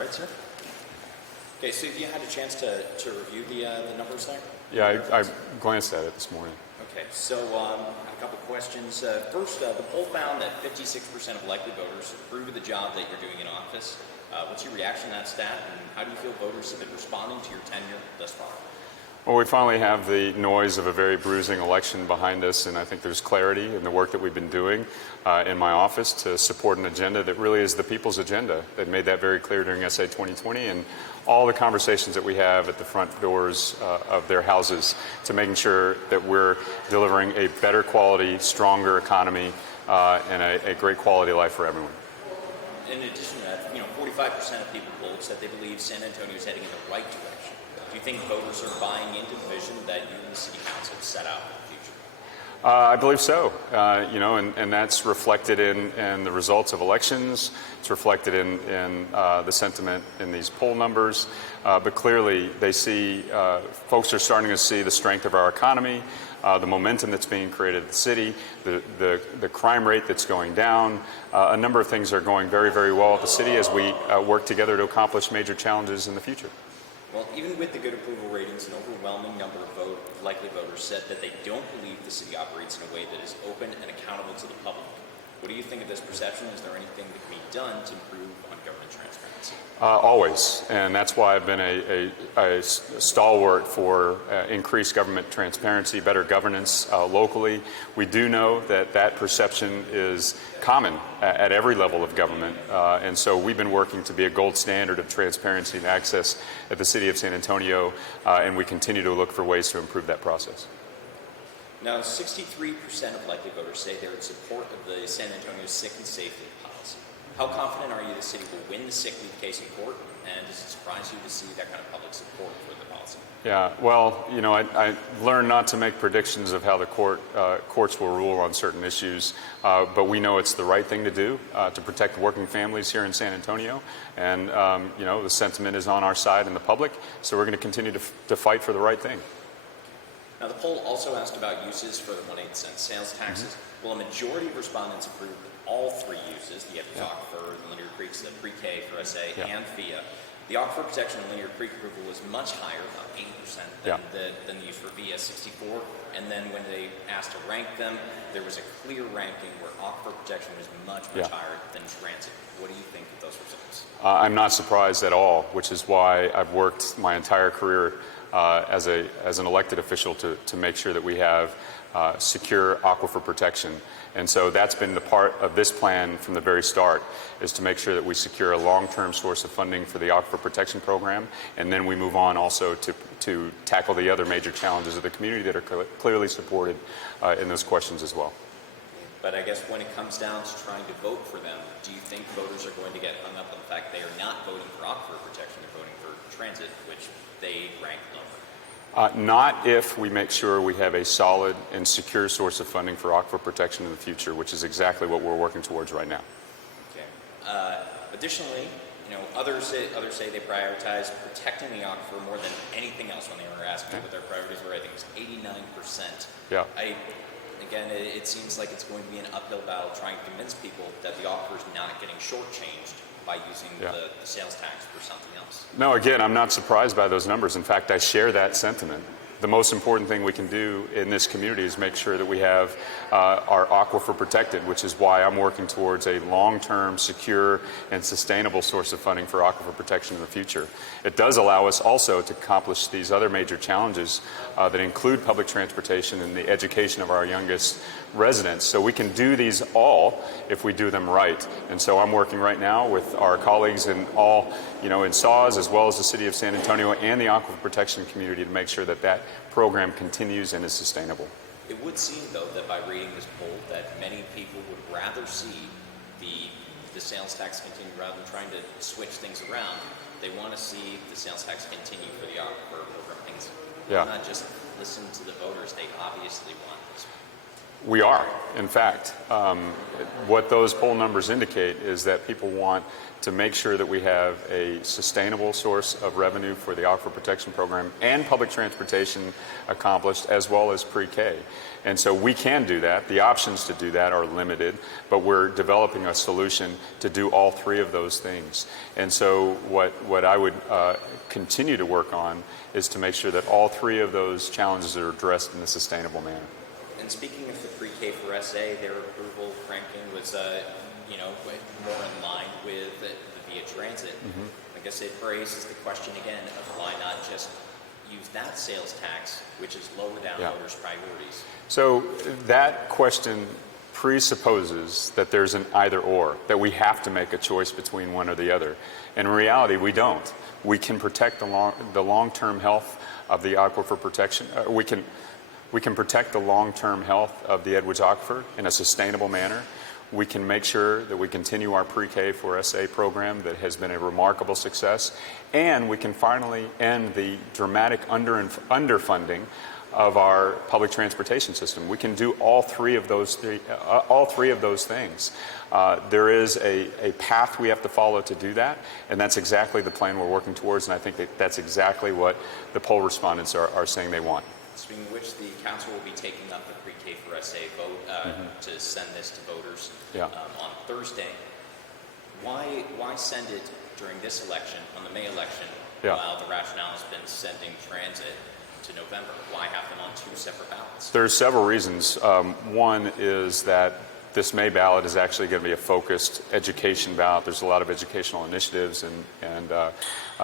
right, sir? Okay, so have you had a chance to review the numbers there? Yeah, I glanced at it this morning. Okay, so I have a couple questions. First, the poll found that 56% of likely voters approve of the job that you're doing in office. What's your reaction to that stat, and how do you feel voters have been responding to your tenure thus far? Well, we finally have the noise of a very bruising election behind us, and I think there's clarity in the work that we've been doing in my office to support an agenda that really is the people's agenda. They've made that very clear during SA 2020 and all the conversations that we have at the front doors of their houses to making sure that we're delivering a better quality, stronger economy, and a great quality of life for everyone. In addition to that, 45% of people polled said they believe San Antonio is heading in the right direction. Do you think voters are buying into the vision that you and the City Council have set out for the future? I believe so, and that's reflected in the results of elections. It's reflected in the sentiment in these poll numbers. But clearly, they see, folks are starting to see the strength of our economy, the momentum that's being created in the city, the crime rate that's going down. A number of things are going very, very well at the city as we work together to accomplish major challenges in the future. Well, even with the good approval ratings, an overwhelming number of likely voters said that they don't believe the city operates in a way that is open and accountable to the public. What do you think of this perception? Is there anything that can be done to improve on government transparency? Always, and that's why I've been a stalwart for increased government transparency, better governance locally. We do know that that perception is common at every level of government, and so we've been working to be a gold standard of transparency and access at the City of San Antonio, and we continue to look for ways to improve that process. Now, 63% of likely voters say they're in support of the San Antonio sick and safe leave policy. How confident are you the city will win the sick leave case in court, and does it surprise you to see that kind of public support for the policy? Yeah, well, I learned not to make predictions of how the courts will rule on certain issues, but we know it's the right thing to do to protect working families here in San Antonio, and the sentiment is on our side in the public, so we're going to continue to fight for the right thing. Now, the poll also asked about uses for the 1/8 cent sales taxes. Well, a majority of respondents approved all three uses, the Aquifer, the Linear Creeks, the pre-K for SA, and FIA. The Aquifer protection and Linear Creek approval was much higher, about 80%, than the use for VIA, 64. And then when they asked to rank them, there was a clear ranking where Aquifer protection was much higher than transit. What do you think of those results? I'm not surprised at all, which is why I've worked my entire career as an elected official to make sure that we have secure aquifer protection. And so that's been the part of this plan from the very start, is to make sure that we secure a long-term source of funding for the aquifer protection program, and then we move on also to tackle the other major challenges of the community that are clearly supported in those questions as well. But I guess when it comes down to trying to vote for them, do you think voters are going to get hung up on the fact they are not voting for aquifer protection, they're voting for transit, which they rank lower? Not if we make sure we have a solid and secure source of funding for aquifer protection in the future, which is exactly what we're working towards right now. Okay. Additionally, others say they prioritize protecting the aquifer more than anything else when they were asked what their priorities were. I think it was 89%. Yeah. Again, it seems like it's going to be an uphill battle trying to convince people that the aquifer is not getting shortchanged by using the sales tax for something else. No, again, I'm not surprised by those numbers. In fact, I share that sentiment. The most important thing we can do in this community is make sure that we have our aquifer protected, which is why I'm working towards a long-term, secure, and sustainable source of funding for aquifer protection in the future. It does allow us also to accomplish these other major challenges that include public transportation and the education of our youngest residents. So we can do these all if we do them right. And so I'm working right now with our colleagues in all, in SAWS, as well as the City of San Antonio and the aquifer protection community to make sure that that program continues and is sustainable. It would seem, though, that by reading this poll, that many people would rather see the sales tax continue rather than trying to switch things around. They want to see the sales tax continue for the aquifer program. Things not just listen to the voters; they obviously want this. We are, in fact. What those poll numbers indicate is that people want to make sure that we have a sustainable source of revenue for the Aquifer Protection Program and public transportation accomplished, as well as pre-K. And so we can do that. The options to do that are limited, but we're developing a solution to do all three of those things. And so what I would continue to work on is to make sure that all three of those challenges are addressed in a sustainable manner. And speaking of the pre-K for SA, their approval ranking was, more in line with the via transit. I guess it raises the question again of why not just use that sales tax, which is lower down voters' priorities. So that question presupposes that there's an either-or, that we have to make a choice between one or the other. In reality, we don't. We can protect the long-term health of the aquifer protection. We can protect the long-term health of the Edwards Aquifer in a sustainable manner. We can make sure that we continue our pre-K for SA program that has been a remarkable success, and we can finally end the dramatic underfunding of our public transportation system. We can do all three of those things. There is a path we have to follow to do that, and that's exactly the plan we're working towards, and I think that's exactly what the poll respondents are saying they want. Speaking of which, the council will be taking up the pre-K for SA vote to send this to voters on Thursday. Why send it during this election, on the May election, while the rationale has been sending transit to November? Why have them on two separate ballots? There's several reasons. One is that this May ballot is actually going to be a focused education ballot. There's a lot of educational initiatives and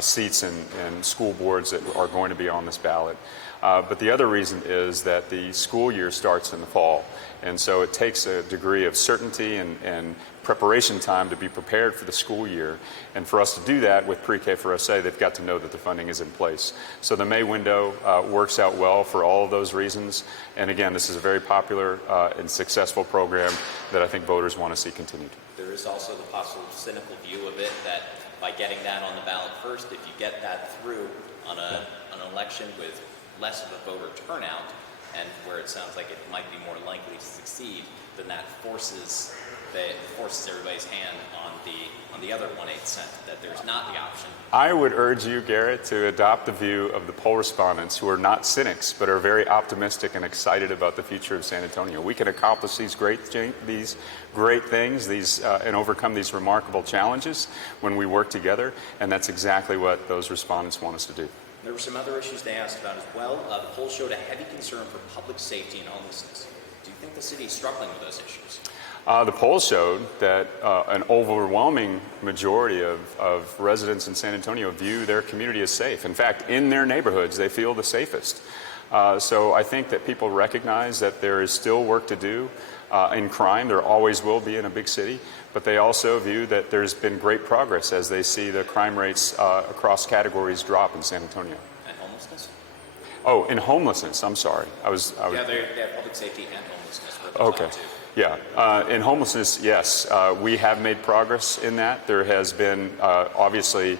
seats and school boards that are going to be on this ballot. But the other reason is that the school year starts in the fall, and so it takes a degree of certainty and preparation time to be prepared for the school year. And for us to do that with pre-K for SA, they've got to know that the funding is in place. So the May window works out well for all of those reasons. And again, this is a very popular and successful program that I think voters want to see continued. There is also the possible cynical view of it that by getting that on the ballot first, if you get that through on an election with less of a voter turnout, and where it sounds like it might be more likely to succeed, then that forces everybody's hand on the other 1/8 cent, that there's not the option. I would urge you, Garrett, to adopt the view of the poll respondents who are not cynics, but are very optimistic and excited about the future of San Antonio. We can accomplish these great things, and overcome these remarkable challenges when we work together, and that's exactly what those respondents want us to do. There were some other issues they asked about as well. The poll showed a heavy concern for public safety and homelessness. Do you think the city is struggling with those issues? The poll showed that an overwhelming majority of residents in San Antonio view their community as safe. In fact, in their neighborhoods, they feel the safest. So I think that people recognize that there is still work to do in crime. There always will be in a big city. But they also view that there's been great progress as they see the crime rates across categories drop in San Antonio. And homelessness? Oh, in homelessness, I'm sorry. Yeah, they have public safety and homelessness. Okay. Yeah. In homelessness, yes. We have made progress in that. There has been obviously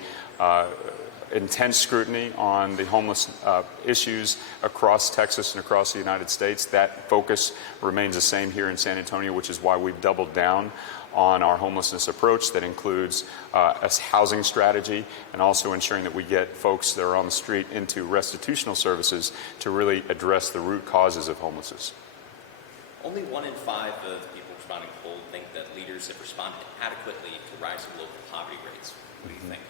intense scrutiny on the homeless issues across Texas and across the United States. That focus remains the same here in San Antonio, which is why we've doubled down on our homelessness approach that includes a housing strategy and also ensuring that we get folks that are on the street into restitutional services to really address the root causes of homelessness. Only 1 in 5 of the people responding to the poll think that leaders have responded adequately to rising local poverty rates. What do you think?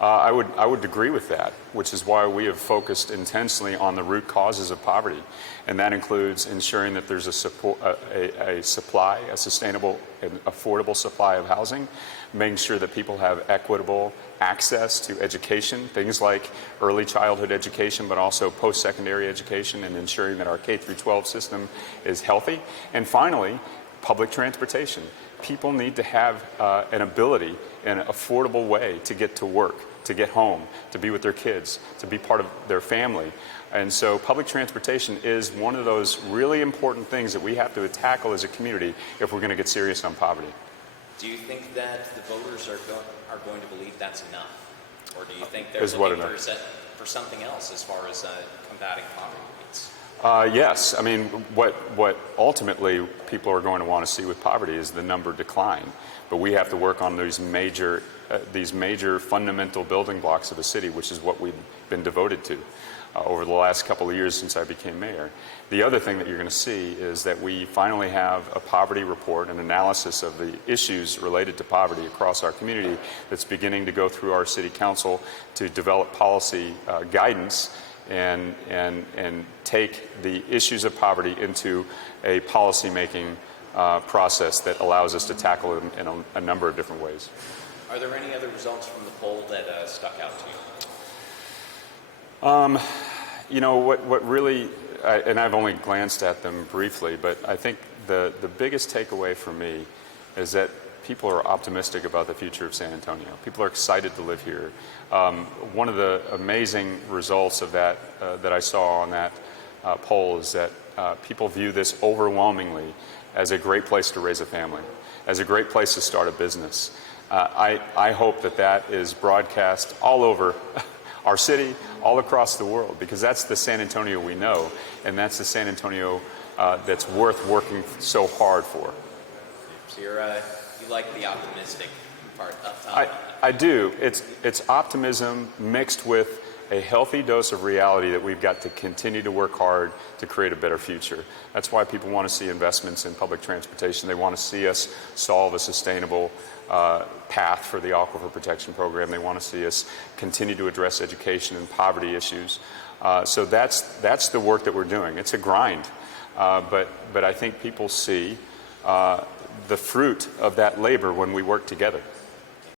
I would agree with that, which is why we have focused intensely on the root causes of poverty, and that includes ensuring that there's a sustainable and affordable supply of housing, making sure that people have equitable access to education, things like early childhood education, but also post-secondary education, and ensuring that our K-12 system is healthy, and finally, public transportation. People need to have an ability, an affordable way to get to work, to get home, to be with their kids, to be part of their family. And so public transportation is one of those really important things that we have to tackle as a community if we're going to get serious on poverty. Do you think that the voters are going to believe that's enough? Or do you think they're looking for something else as far as combating poverty rates? Yes, I mean, what ultimately people are going to want to see with poverty is the number decline. But we have to work on these major fundamental building blocks of the city, which is what we've been devoted to over the last couple of years since I became mayor. The other thing that you're going to see is that we finally have a poverty report, an analysis of the issues related to poverty across our community that's beginning to go through our city council to develop policy guidance and take the issues of poverty into a policy-making process that allows us to tackle it in a number of different ways. Are there any other results from the poll that stuck out to you? You know, what really, and I've only glanced at them briefly, but I think the biggest takeaway for me is that people are optimistic about the future of San Antonio. People are excited to live here. One of the amazing results of that that I saw on that poll is that people view this overwhelmingly as a great place to raise a family, as a great place to start a business. I hope that is broadcast all over our city, all across the world, because that's the San Antonio we know, and that's the San Antonio that's worth working so hard for. So you like the optimistic part up top? I do. It's optimism mixed with a healthy dose of reality that we've got to continue to work hard to create a better future. That's why people want to see investments in public transportation. They want to see us solve a sustainable path for the Aquifer Protection Program. They want to see us continue to address education and poverty issues. So that's the work that we're doing. It's a grind, but I think people see the fruit of that labor when we work together.